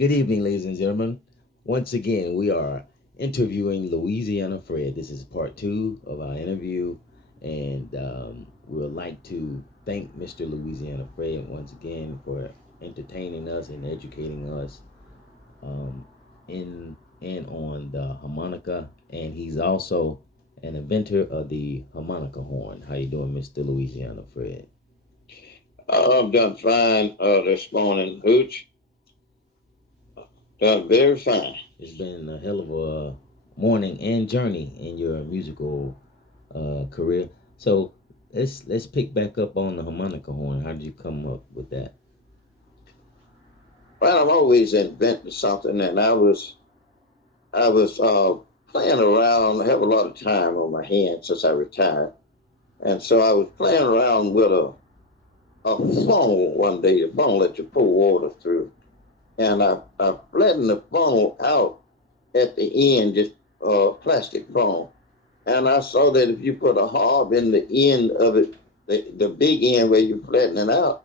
Good evening, ladies and gentlemen. Once again, we are interviewing Louisiana Fred. This is part two of our interview, and we would like to thank Mr. Louisiana Fred once again for entertaining us and educating us um, in and on the harmonica. And he's also an inventor of the harmonica horn. How you doing, Mr. Louisiana Fred? I'm done fine this morning, Hooch. Done very fine. It's been a hell of a morning and journey in your musical career. So let's pick back up on the harmonica horn. How did you come up with that? Well, I'm always inventing something, and I was playing around. I have a lot of time on my hands since I retired, and so I was playing around with a funnel one day. The funnel that you pour water through, and I flattened the funnel out at the end, just plastic funnel. And I saw that if you put a hob in the end of it, the big end where you flatten it out,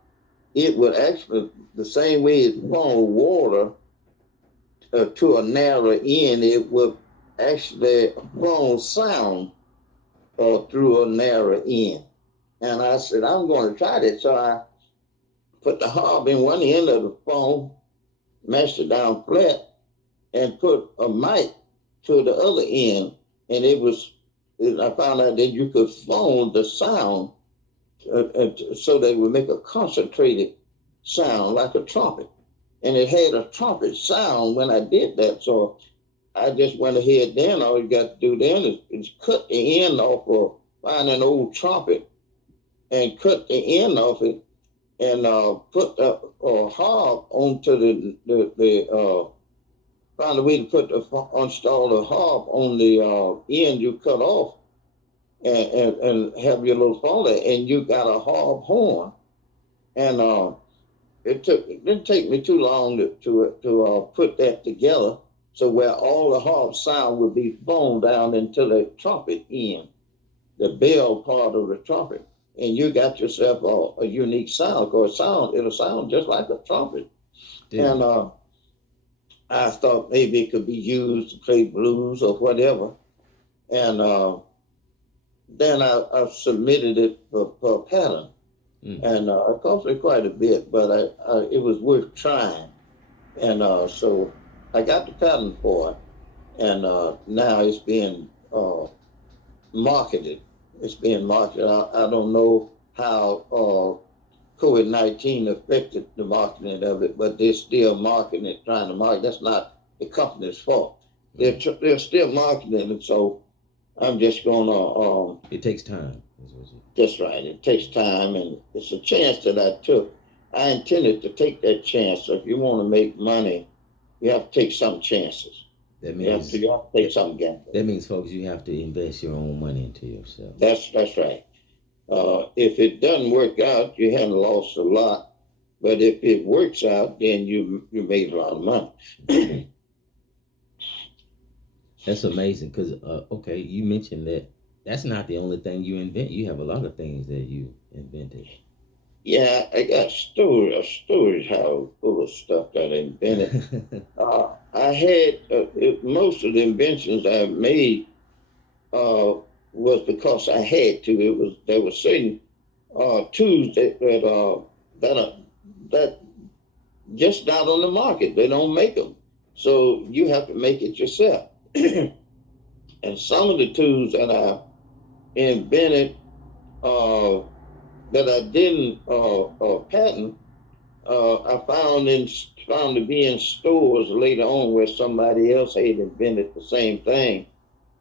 it would actually, the same way it funnel water to a narrow end, it would actually funnel sound through a narrow end. And I said, I'm going to try that. So I put the hob in one end of the funnel, mashed it down flat, and put a mic to the other end. And I found out that you could phone the sound so they would make a concentrated sound like a trumpet. And it had a trumpet sound when I did that. So I just went ahead then. All you got to do then is cut the end off or find an old trumpet and cut the end off it and put the hob onto the find a way to install the hob on the end you cut off and have your little phone there, and you got a hob horn. And it didn't take me too long to put that together. So where all the harp sound would be phoned down into the trumpet end, the bell part of the trumpet, and you got yourself a unique sound. Cause it'll sound just like a trumpet. And Dude, I thought maybe it could be used to play blues or whatever. And then I submitted it for a pattern, mm, and it cost me quite a bit, but it was worth trying. And so I got the patent for it, and now it's being marketed. It's being marketed. I don't know how COVID-19 affected the marketing of it, but they're still marketing it, trying to market. That's not the company's fault. mm. They're still marketing it, so I'm just gonna It takes time. that's right. It takes time, and it's a chance that I took. I intended to take that chance. So if you want to make money, you have to take some chances. That You have to, means you have to take that some gambles. that means, folks, you have to invest your own money into yourself. That's right. If it doesn't work out, you haven't lost a lot. But if it works out, then you made a lot of money. That's amazing. Cause okay, you mentioned that that's not the only thing you invent. You have a lot of things that you invented. Yeah, I got a storage house full of stuff that I invented. I had most of the inventions I made was because I had to. It was there were certain tools that are that just not on the market. They don't make them, so you have to make it yourself. And some of the tools that I invented uh, that I didn't patent, I found to be in stores later on where somebody else had invented the same thing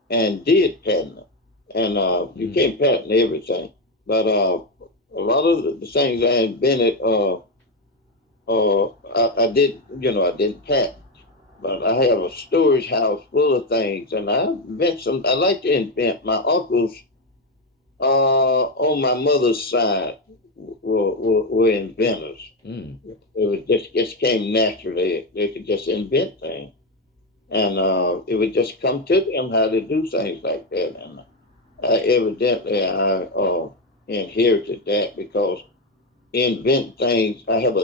and did patent it. And you Mm. can't patent everything, but a lot of the things I invented, I did, I didn't patent. But I have a storage house full of things, and I invent some. I like to invent. My uncles on my mother's side were inventors. Mm. It was just came naturally. They could just invent things, and it would just come to them how to do things like that. And evidently, I inherited that because invent things. I have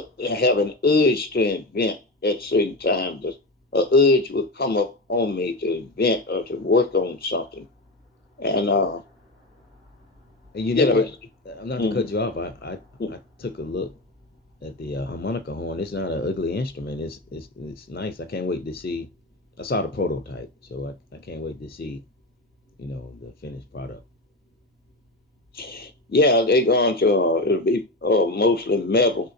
an urge to invent. at certain times. A urge would come up on me to invent or to work on something. And, And you you know know, what? Not to cut mm, you off. I took a look at the harmonica horn. It's not an ugly instrument. It's nice. I can't wait to see. I saw the prototype, so I can't wait to see the finished product. yeah, they're going to, it'll be mostly metal.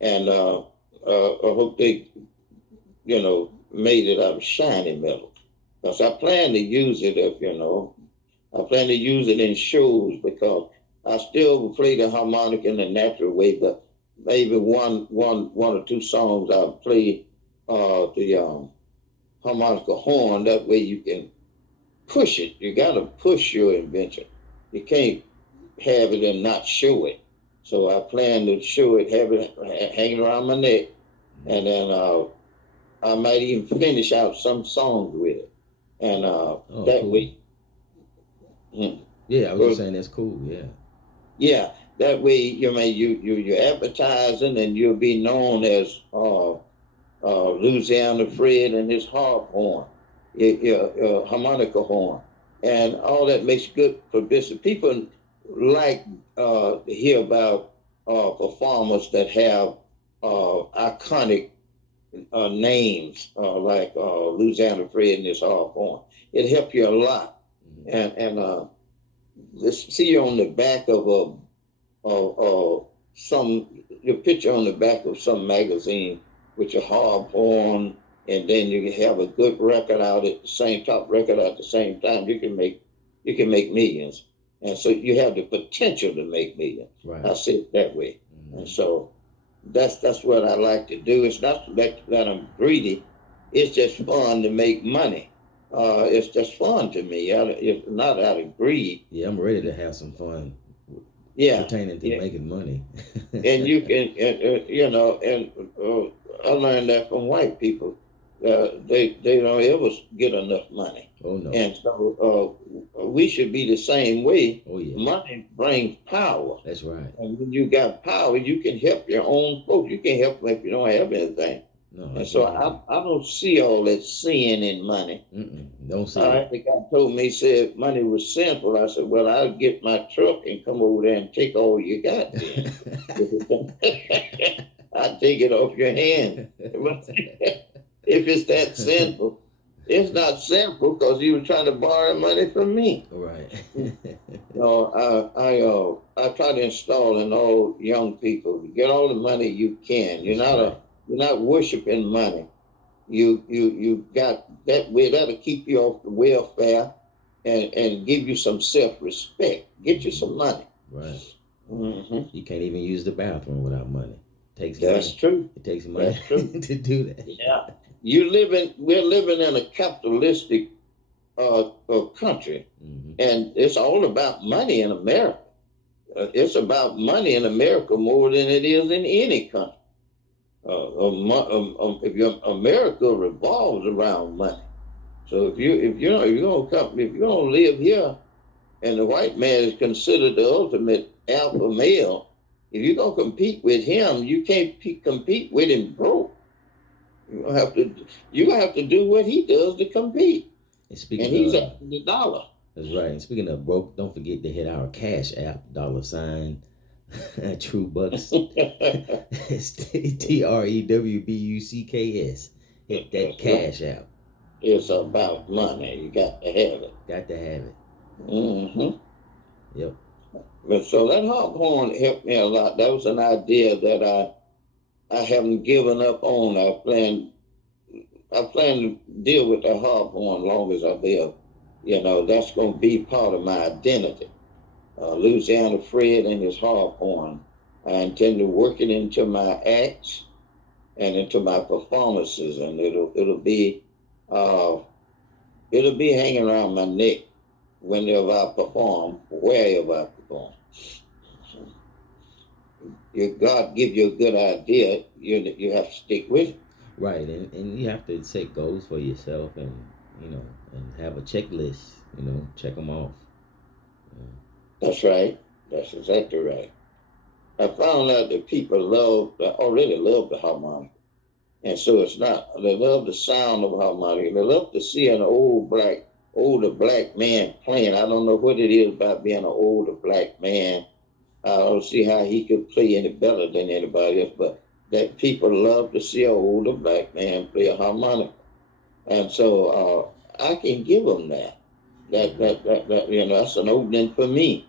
And I hope they, made it out of shiny metal. Because I plan to use it I plan to use it in shows because I still play the harmonic in the natural way, but maybe one or two songs I'll play the harmonica horn. That way you can push it. You got to push your invention. You can't have it and not show it. So I plan to show it, have it hanging around my neck, and then I might even finish out some songs with it, and Oh, that cool. way. Hmm, Yeah, I was just well, saying that's cool. Yeah. yeah, that way you're advertising and you'll be known as Louisiana Fred and his harp horn, your harmonica horn, and all that makes good publicity. People like to hear about performers that have iconic names like Louisiana Fred and his harp horn. It helps you a lot, Mm-hmm. and let's see you on the back of some your picture on the back of some magazine with your harp horn, and then you can have a good record out at the same top record at the same time. You can make millions, and so you have the potential to make millions. Right. I see it that way, and Mm-hmm. so that's what I like to do. It's not that I'm greedy. It's just fun to make money. It's just fun to me. It's not out of greed. Yeah, I'm ready to have some fun Yeah, pertaining to yeah. making money. And you can, and I learned that from white people. They don't ever get enough money, Oh no. and so we should be the same way. Oh yeah. Money brings power, That's right. and when you got power, you can help your own folks. You can help them if you don't have anything. No, And so exactly. I don't see all that sin in money. Mm-mm. Don't see it. The guy told me, he said money was sinful. I said, well, I'll get my truck and come over there and take all you got then. I take it off your hand. If it's that sinful, it's not sinful because you were trying to borrow money from me. Right. No, I try to install in all young people, get all the money you can. That's right. You're not worshiping money. You got that way that'll keep you off the welfare and give you some self respect. Get you Mm-hmm. some money. Right. Hmm. You can't even use the bathroom without money. It takes That's money. true. It takes money That's true. to do that. Yeah. We're living in a capitalistic country, Mm-hmm. and it's all about money in America. It's about money in America more than it is in any country. If your America revolves around money. So if you're gonna live here, and the white man is considered the ultimate alpha male, if you're gonna compete with him, you can't compete with him broke. You're gonna have to do what he does to compete, And and speaking he's of, after the dollar. that's right. And speaking of broke, don't forget to hit our Cash App $ True Bucks. It's TREWBUCKS. Hit that That's right. Cash App. It's about money. You got to have it. Got to have it. Hmm. Yep. But so that hawk horn helped me a lot. That was an idea that I haven't given up on. I plan to deal with the harp horn long as I live. That's going to be part of my identity. Louisiana Fred and his harp horn. I intend to work it into my acts and into my performances, and uh, it'll be hanging around my neck whenever I perform, wherever I perform. So if God give you a good idea, you have to stick with it. Right. And you have to set goals for yourself you know, and have a checklist, check them off. That's right. That's exactly right. I found out that people already love the harmonica. And so it's not, they love the sound of harmonica. They love to see an older black man playing. I don't know what it is about being an older black man. I don't see how he could play any better than anybody else, but that people love to see an older black man play a harmonica. And so I can give them that. Mm-hmm. That's an opening for me.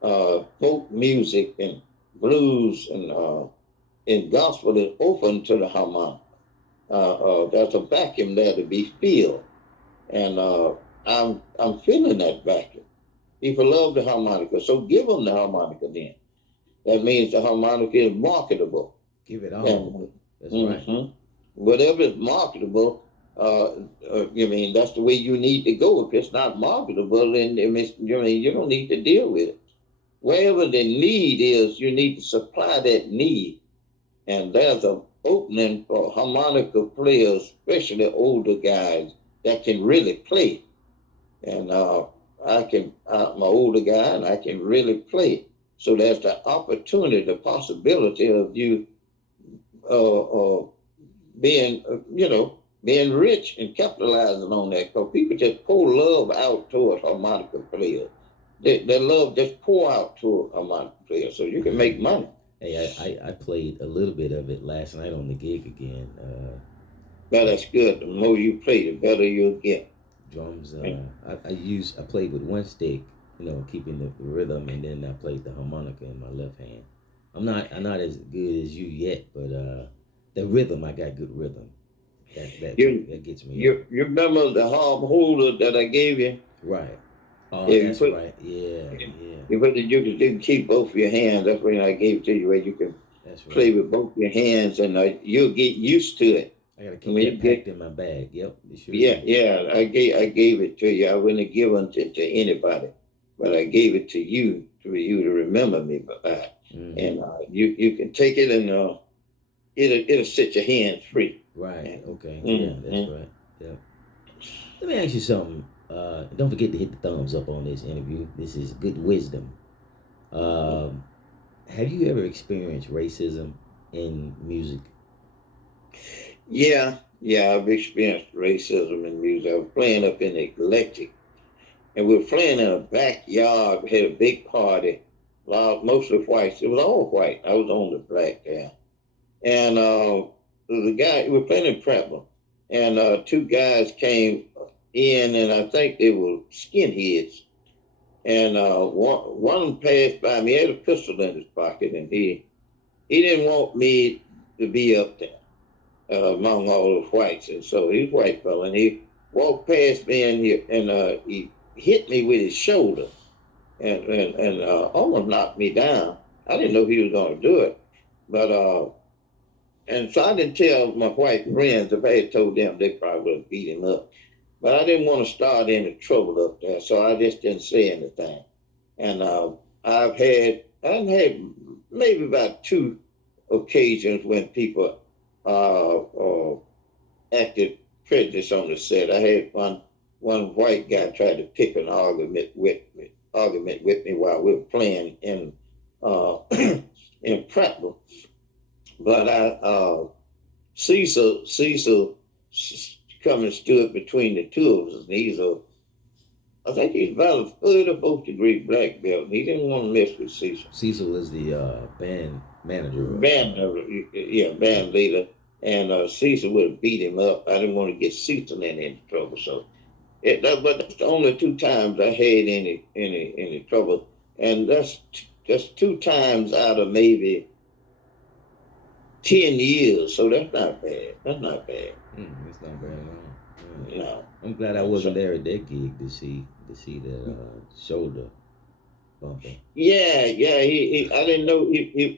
Folk music and blues and gospel is open to the harmonica. There's a vacuum there to be filled, and I'm feeling that vacuum. People love the harmonica, so give them the harmonica. Then that means the harmonica is marketable, Give it all. and That's right. mhm, whatever is marketable, that's the way you need to go. If it's not marketable, then you don't need to deal with it. Wherever the need is, you need to supply that need. And there's an opening for harmonica players, especially older guys that can really play. And I'm an older guy and I can really play. So there's the opportunity, the possibility of you uh, uh, being, being rich and capitalizing on that. Because people just pour love out towards harmonica players. Their love just pour out toward harmonica players. So you can Mm-hmm. make money. Hey, I played a little bit of it last night on the gig again. But So that's good. The more you play, the better you'll get. drums. And I played with one stick, keeping the rhythm, and then I played the harmonica in my left hand. I'm not as good as you yet, but the rhythm, I got good rhythm. you, That gets me over. you remember the harp holder that I gave you? Right. Oh, Yeah, you that's put right. Yeah, yeah. you can keep both of your hands. That's when I gave it to you, where you can That's play right. with both your hands, and you'll get used to it. I gotta And keep when you that packed get in my bag. Yep, you sure Yeah, do. yeah, I gave it to you. I wouldn't have given it to anybody, but I gave it to you for you to remember me by. Mm-hmm. And you can take it and it'll set your hands free. Right. And, Okay. Yeah, that's mm-hmm. right. Yep. Let me ask you something. Don't forget to hit the thumbs up on this interview. This is good wisdom. Um, have you ever experienced racism in music? Yeah, I've experienced racism in music. I was playing up in Eclectic, and we were playing in a backyard. We had a big party, mostly whites. It was all white. I was the only black there. And the guy, we were playing in Prattville, and two guys came in, and I think they were skinheads. And one of them passed by me, he had a pistol in his pocket, and he didn't want me to be up there among all the whites. And so he's a white fella, and he walked past me, he hit me with his shoulder and almost knocked me down. I didn't know he was going to do it, but and so I didn't tell my white friends. If I had told them, they probably would have beat him up. But I didn't want to start any trouble up there, so I just didn't say anything. And I've had maybe about two occasions when people acted prejudice on the set. I had one white guy tried to pick an argument with me while we were playing in in Prattville. But Cecil come and stood between the two of us, and I think he's about a third or fourth degree black belt. And he didn't want to mess with Cecil. Cecil is the band manager of. Band leader, and Cecil would have beat him up. I didn't want to get Cecil in any trouble, so but that's the only two times I had any trouble, and that's just two times out of maybe 10 years. So that's not bad. That's not bad. It's not bad at all. Yeah. No, I'm glad I and wasn't so there at that gig to see the shoulder bumping. yeah. I didn't know.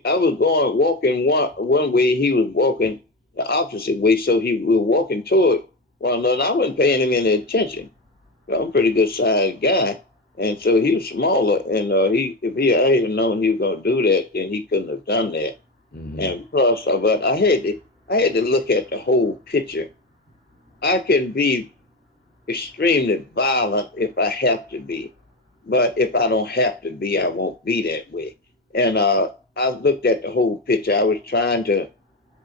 I was going walking one way. He was walking the opposite way. So we were walking toward one another. I wasn't paying him any attention. I'm a pretty good sized guy, and so he was smaller. And if I had known he was going to do that, then he couldn't have done that. Mm-hmm. And plus, but I had to look at the whole picture. I can be extremely violent if I have to be. But if I don't have to be, I won't be that way. And I looked at the whole picture. I was trying to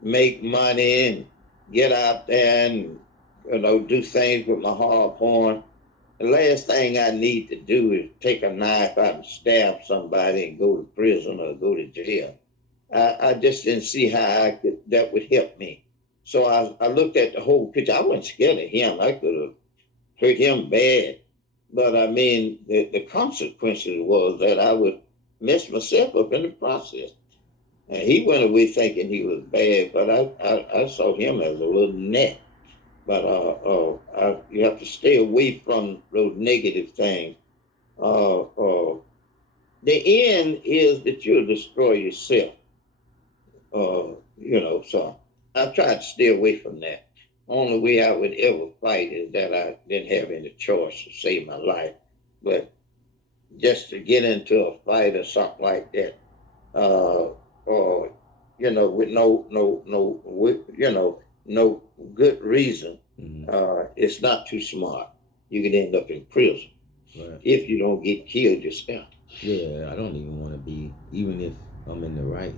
make money and get out there and do things with my harp on. The last thing I need to do is take a knife out and stab somebody and go to prison or go to jail. I just didn't see how that would help me. So I looked at the whole picture. I wasn't scared of him. I could have hurt him bad. But I mean, the consequences was that I would mess myself up in the process. And he went away thinking he was bad, but I saw him as a little net. But you have to stay away from those negative things. Uh, uh, the end is that you'll destroy yourself. So I tried to stay away from that. Only way I would ever fight is that I didn't have any choice to save my life. But just to get into a fight or something like that, or with no good reason, it's not too smart. You could end up in prison Right. if you don't get killed yourself. Yeah, I don't even want to be, even if I'm in the right,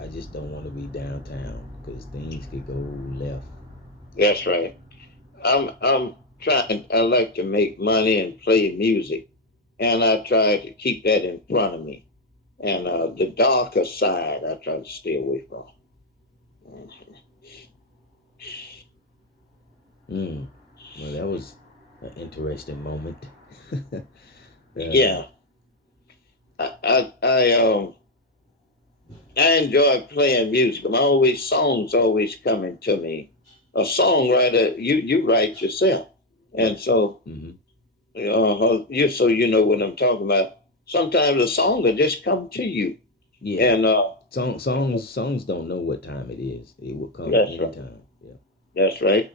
I just don't want to be downtown because things could go left. That's right. I'm trying. I like to make money and play music, and I try to keep that in front of me. And the darker side, I try to stay away from. Mm. Well, that was an interesting moment. uh, Yeah, I I I, um I enjoy playing music. I'm always songs always coming to me. A songwriter, you write yourself, right. and so Mm-hmm. you know what I'm talking about. Sometimes a song will just come to you, Yeah. and Songs don't know what time it is. It will come that's right. anytime. Yeah. That's right.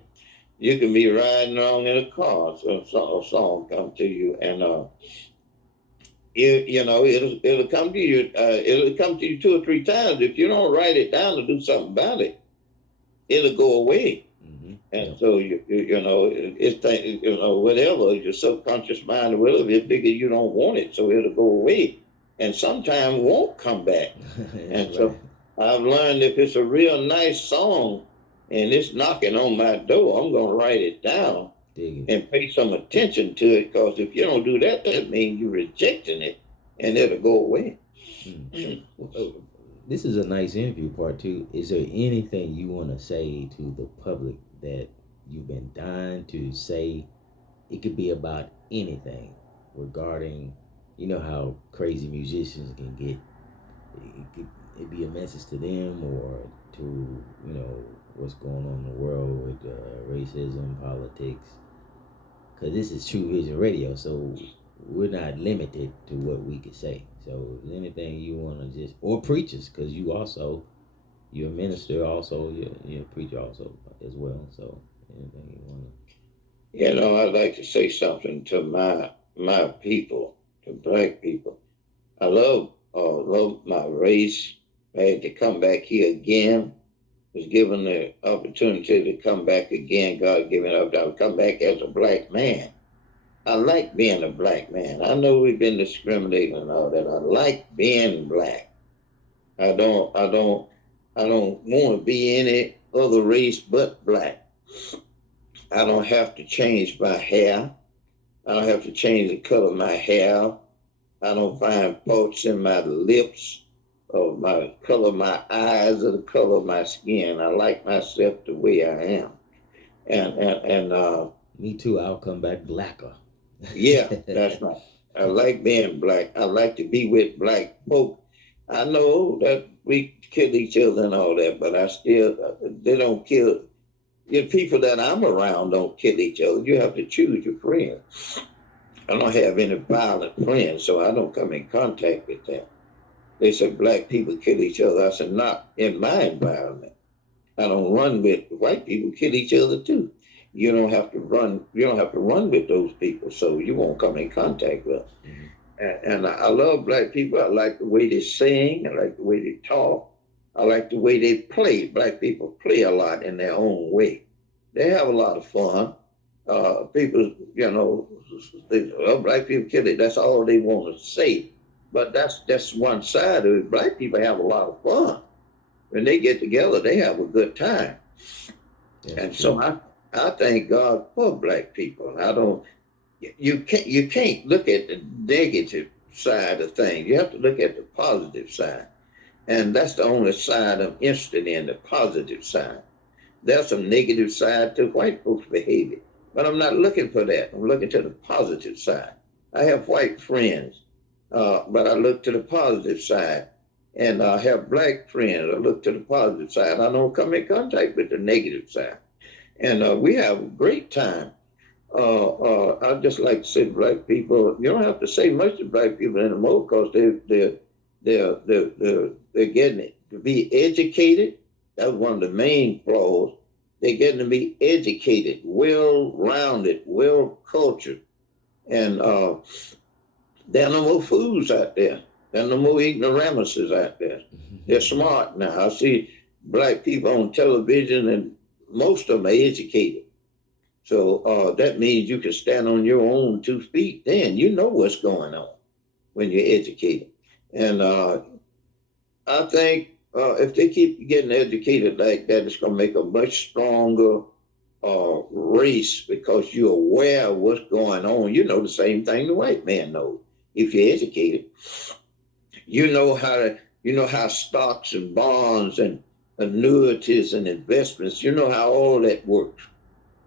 You can be riding along in a car, so a song come to you, and it'll come to you. It'll come to you two or three times. If you don't write it down to do something about it, it'll go away. Mm-hmm. And Yep. so whatever your subconscious mind or whatever, it figure you don't want it, so it'll go away, and sometimes won't come back. That's And right. so I've learned if it's a real nice song and it's knocking on my door, I'm gonna write it down Dig it. and pay some attention to it. Because if you don't do that, that means you're rejecting it, and it'll go away. Mm. Well, this is a nice interview, part two. Is there anything you want to say to the public that you've been dying to say? It could be about anything regarding, you know how crazy musicians can get. It be a message to them or to what's going on in the world with racism, politics. Because this is True Vision Radio, so we're not limited to what we could say. So anything you want to just, or preachers, because you're a minister also, you're a preacher also as well. So anything you want I'd like to say something to my people, to black people. I love my race. I had to come back here again. Was given the opportunity to come back again. God gave me the opportunity to come back as a black man. I like being a black man. I know we've been discriminated and all that. I like being black. I don't I don't I don't want to be any other race but black. I don't have to change my hair. I don't have to change the color of my hair. I don't find faults in my lips or my color of my eyes or the color of my skin. I like myself the way I am. And to. Me too. I'll come back blacker. yeah, that's right. I like being black. I like to be with black folk. I know that we kill each other and all that, but I still, they don't kill. The people that I'm around don't kill each other. You have to choose your friends. I don't have any violent friends, so I don't come in contact with them. They say black people kill each other. I said, not in my environment. I don't run with white people kill each other too. You don't have to run. You don't have to run with those people, so you won't come in contact with them. Mm-hmm. And I love black people. I like the way they sing. I like the way they talk. I like the way they play. Black people play a lot in their own way. They have a lot of fun. People, black people kill it. That's all they want to say. But that's one side of it. Black people have a lot of fun. When they get together, they have a good time. That's And so true. I thank God for black people. I don't. You can't look at the negative side of things. You have to look at the positive side, and that's the only side I'm interested in, the positive side. There's some negative side to white folks' behavior, but I'm not looking for that. I'm looking to the positive side. I have white friends, but I look to the positive side, and I have black friends. I look to the positive side. I don't come in contact with the negative side, and we have a great time. I just like to say to black people, you don't have to say much to black people anymore because they're getting it to be educated. That's one of the main flaws. They're getting to be educated, well rounded, well cultured, and there are no more fools out there. There are no more ignoramuses out there. They're smart now. I see black people on television, and most of them are educated. So that means you can stand on your own 2 feet. Then you know what's going on when you're educated. And I think if they keep getting educated like that, it's going to make a much stronger race because you're aware of what's going on. You know the same thing the white man knows. If you're educated, you know how stocks and bonds and annuities and investments. You know how all that works.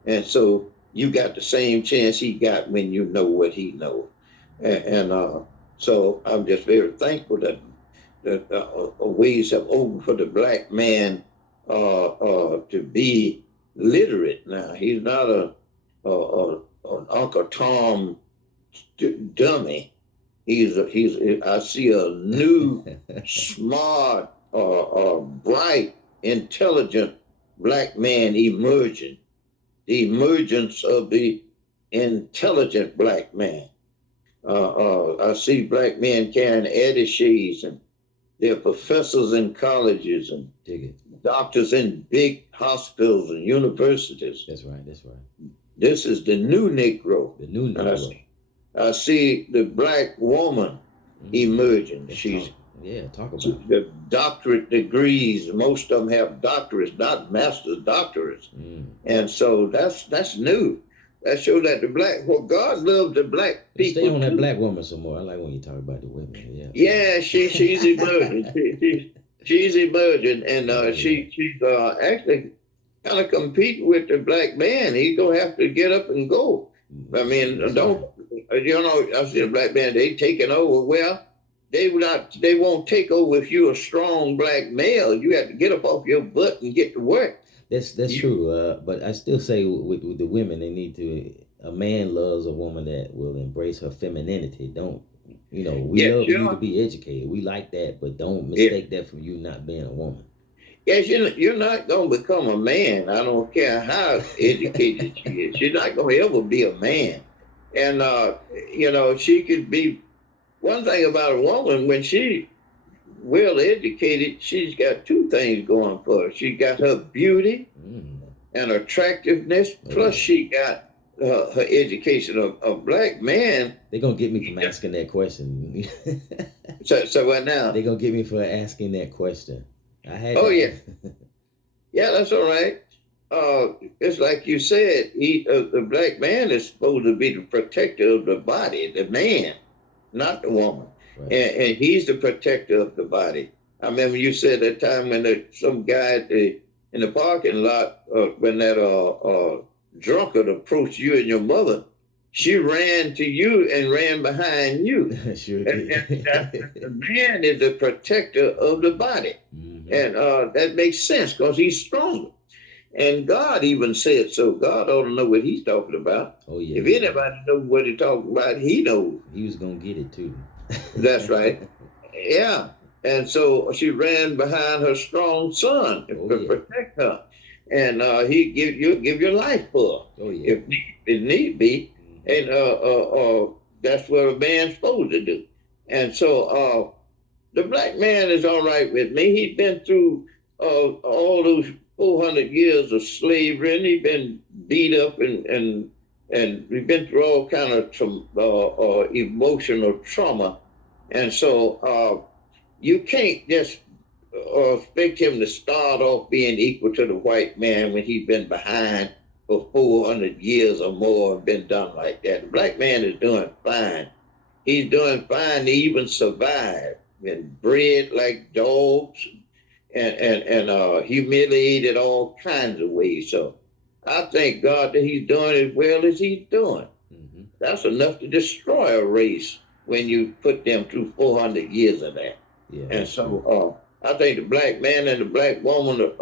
And so you got the same chance he got when you know what he knows. And so I'm just very thankful that ways have opened for the black man to be literate now. He's not an Uncle Tom dummy. I see a new, smart, bright, intelligent black man emerging, the emergence of the intelligent black man. I see black men carrying attaches, and they're professors in colleges and Dig it. doctors in big hospitals and universities. That's right. That's right. This is the new Negro. The new And Negro. I see the black woman emerging. Let's talk. Yeah, talk about it. The doctorate degrees. Most of them have doctorates, not master's doctorates. And so that's new. That shows that the black, well, God loves the black Let's people stay on that too. black woman some more. I like when you talk about the women. Yeah. Yeah, she's emerging. She's emerging, and Yeah. she's actually kind of competing with the black man. He's gonna have to get up and go. I mean, That's don't right. I see the black man, they taking over. Well, they won't take over if you're a strong black male. You have to get up off your butt and get to work. That's You, true. But I still say with the women, they need to. A man loves a woman that will embrace her femininity. Don't we yeah, love you to sure. be educated. We like that, but don't Yeah. mistake that for you not being a woman. Yes, you're not going to become a man. I don't care how educated she is. She's not going to ever be a man. And, she could be one thing about a woman when she well educated, she's got two things going for her. She got her beauty and attractiveness, Oh plus yeah. she got her education. A black man, They're gonna get me from asking that question. so what now? They're gonna get me for asking that question. I had Oh, to. yeah. Yeah, that's all right. It's like you said, the black man is supposed to be the protector of the body, the man, not the woman. Right. And he's the protector of the body. I remember you said that time when some guy in the parking lot, when that drunkard approached you and your mother, she ran to you and ran behind you. Sure And did. the man is the protector of the body. And that makes sense because he's stronger. And God even said so. God ought to know what he's talking about. Oh yeah. If anybody knows what he's talking about, he knows. He was gonna get it too. That's right. Yeah. And so she ran behind her strong son Oh to yeah. protect her. And you'll give your life for Oh her yeah. if need be. And that's what a man's supposed to do. And so the black man is all right with me. He's been through all those 400 years of slavery, and he's been beat up, and we've been through all kind of emotional trauma. And so you can't just expect him to start off being equal to the white man when he's been behind for 400 years or more and been done like that. The black man is doing fine. He's doing fine to even survive. Been bred like dogs and humiliated all kinds of ways. So I thank God that he's doing as well as he's doing. Mm-hmm. That's enough to destroy a race when you put them through 400 years of that. Yeah, And that's true. so I think the black man and the black woman,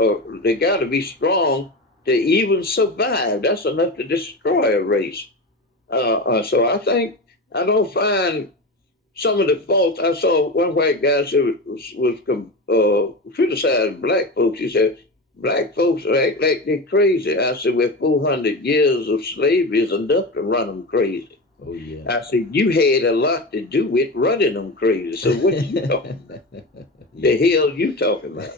they got to be strong to even survive. That's enough to destroy a race. So I think I don't find some of the faults. I saw one white guy criticized black folks. He said, black folks act like they're crazy. I said, well, 400 years of slavery is enough to run them crazy. Oh yeah. I said, you had a lot to do with running them crazy. So what you talking about? The hell you talking about?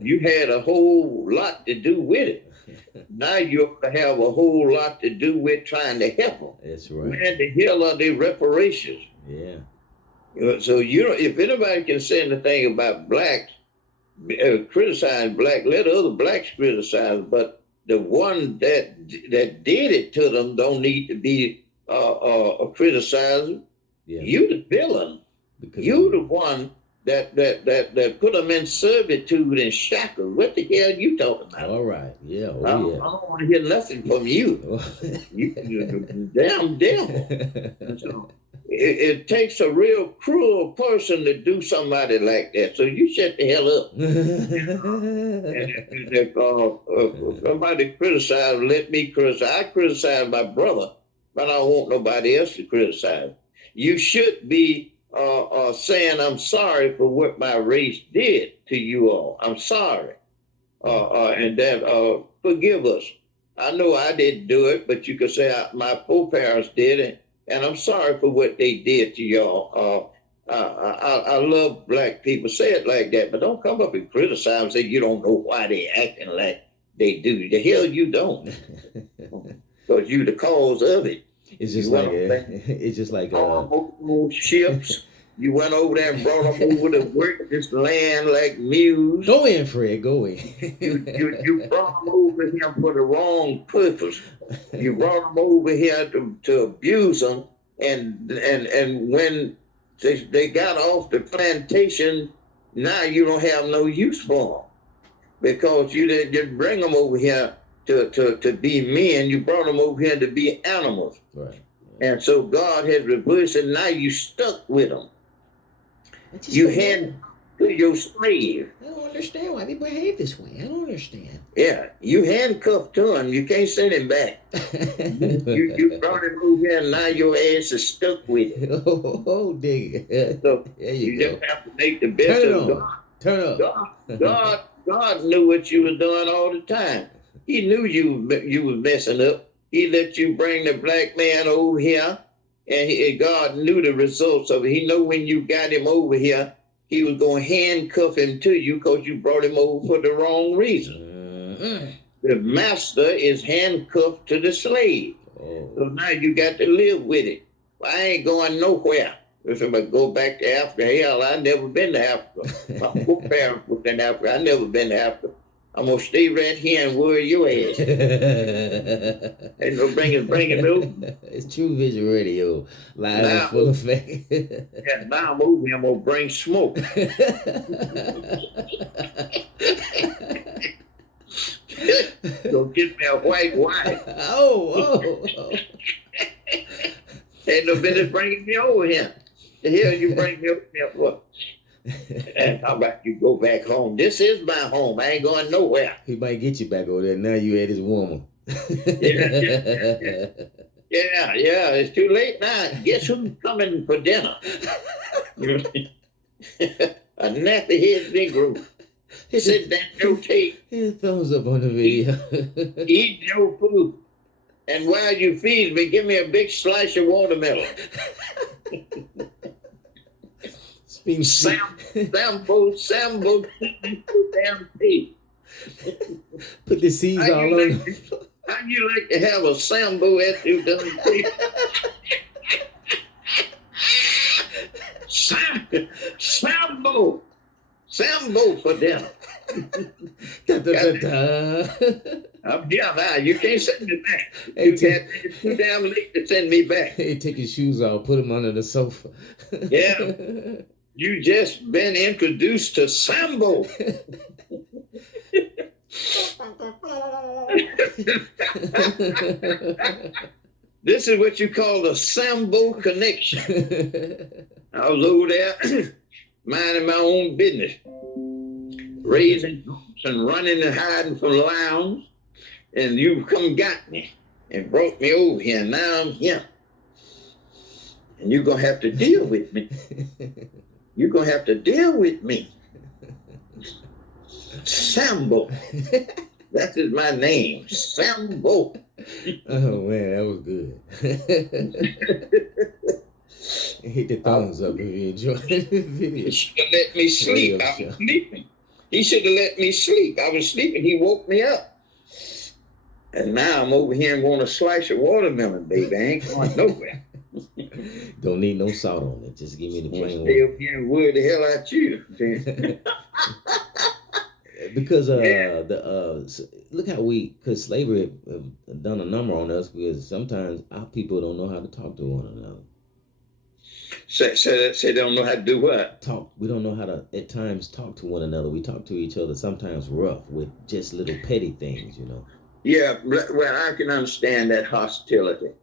You had a whole lot to do with it. Now you have a whole lot to do with trying to help them. That's right. Where the hell are the reparations? Yeah. So if anybody can say anything about blacks, criticize black, let other blacks criticize, but the one that did it to them don't need to be criticized. Yeah. You the villain. Because You the one that put them in servitude and shackles. What the hell you talking about? All right. Yeah. Oh I don't want to hear nothing from you. You damn devil. And so it takes a real cruel person to do somebody like that. So you shut the hell up. And if somebody criticize, let me criticize. I criticize my brother, but I don't want nobody else to criticize. You should be saying, I'm sorry for what my race did to you all. I'm sorry. And that forgive us. I know I didn't do it, but you could say my foreparents did it, and I'm sorry for what they did to y'all. I love black people. Say it like that, but don't come up and criticize and say you don't know why they acting like they do. The hell you don't, because you the cause of it. It's just it's just like ships. You went over there and brought them over to work this land like mules. Go in, Fred. Go in. you brought them over here for the wrong purpose. You brought them over here to abuse them, and when they got off the plantation, now you don't have no use for them because you didn't just bring them over here to be men. You brought them over here to be animals. Right. And so God has reversed it. Now you stuck with them. You hand to your slave. I don't understand why they behave this way. I don't understand. Yeah, you handcuffed to him. You can't send him back. you brought him over here, and now your ass is stuck with it. Oh, dig it. So there you go. just have to make the best of God. Turn up. God knew what you were doing all the time. He knew you was messing up. He let you bring the black man over here, and God knew the results of it. He knew when you got him over here, he was going to handcuff him to you because you brought him over for the wrong reason. The master is handcuffed to the slave. Oh. So now you got to live with it. Well, I ain't going nowhere. If I go back to Africa, hell, I never been to Africa. My foreparents was in Africa. I never been to Africa. I'm gonna stay right here and worry your ass. And go bring it over. It's Trewvizon Radio, live and full effect. Yeah, now I'm over here, I'm gonna bring smoke. Go get me a white wife. Oh. Ain't no business bringing me over here. The hell you bring me over here for? And how about you go back home? This is my home. I ain't going nowhere. He might get you back over there. Now you at his woman. Yeah. It's too late now. Guess who's coming for dinner? A nappy head Negro. Sit down, no tape. His thumbs up on the video. Eat your food. And while you feed me, give me a big slice of watermelon. Sambo, damn teeth. Put the seeds all on. How you like to have a Sambo after you've done teeth? Sambo. Sambo for dinner. Da, da, da, da. I'm here now. You can't send me back. Hey, It's too damn late to send me back. hey, take your shoes off, put them under the sofa. Yeah. You just been introduced to Sambo. This is what you call the Sambo connection. I was over there minding my own business, raising goats and running and hiding from lions, and you come got me and brought me over here, and now I'm here. And you're going to have to deal with me. You're going to have to deal with me. Sambo. That is my name, Sambo. Oh man, that was good. Hit the thumbs up if you enjoyed the video. He should have let me sleep. I was sleeping. He should have let me sleep. I was sleeping. He woke me up. And now I'm over here and want a slice of watermelon, baby. I ain't going nowhere. Don't need no salt on it. Just give me the plain one. Stay up here and worry the hell out you. Because look how because slavery have done a number on us, because sometimes our people don't know how to talk to one another. Say they don't know how to do what? Talk. We don't know how to at times talk to one another. We talk to each other sometimes rough with just little petty things, you know. Yeah, well, I can understand that hostility.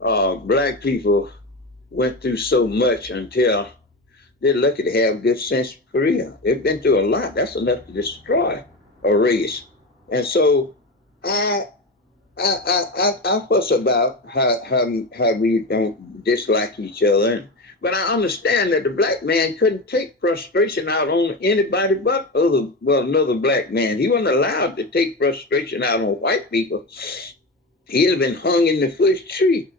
Black people went through so much until they're lucky to have good sense of career. They've been through a lot. That's enough to destroy a race. And so I fuss about how we don't dislike each other. But I understand that the black man couldn't take frustration out on anybody but another black man. He wasn't allowed to take frustration out on white people. He'd have been hung in the first tree.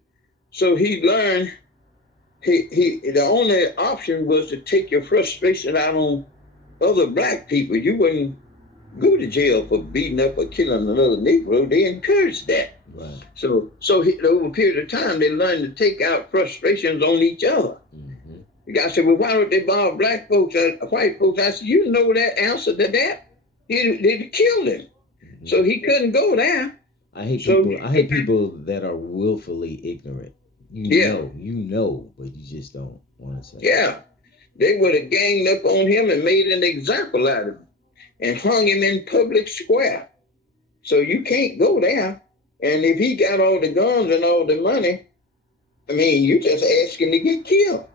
So he learned the only option was to take your frustration out on other black people. You wouldn't go to jail for beating up or killing another Negro. They encouraged that. Right. So over a period of time, they learned to take out frustrations on each other. Mm-hmm. The guy said, well, why don't they bomb black folks, white folks? I said, you know that answer to that? They killed him. Mm-hmm. So he couldn't go there. I hate people that are willfully ignorant. You know, but you just don't want to say. Yeah. They would have ganged up on him and made an example out of him and hung him in public square. So you can't go there. And if he got all the guns and all the money, I mean, you just asking to get killed.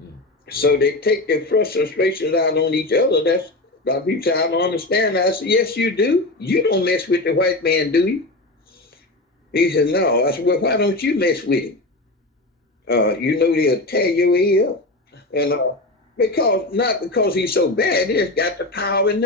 Mm. So they take their frustrations out on each other. That's a lot of people say, I don't understand. I said, yes, you do. You don't mess with the white man, do you? He said, no. I said, well, why don't you mess with him? You know they'll tear your ear up. And not because he's so bad, he's got the power in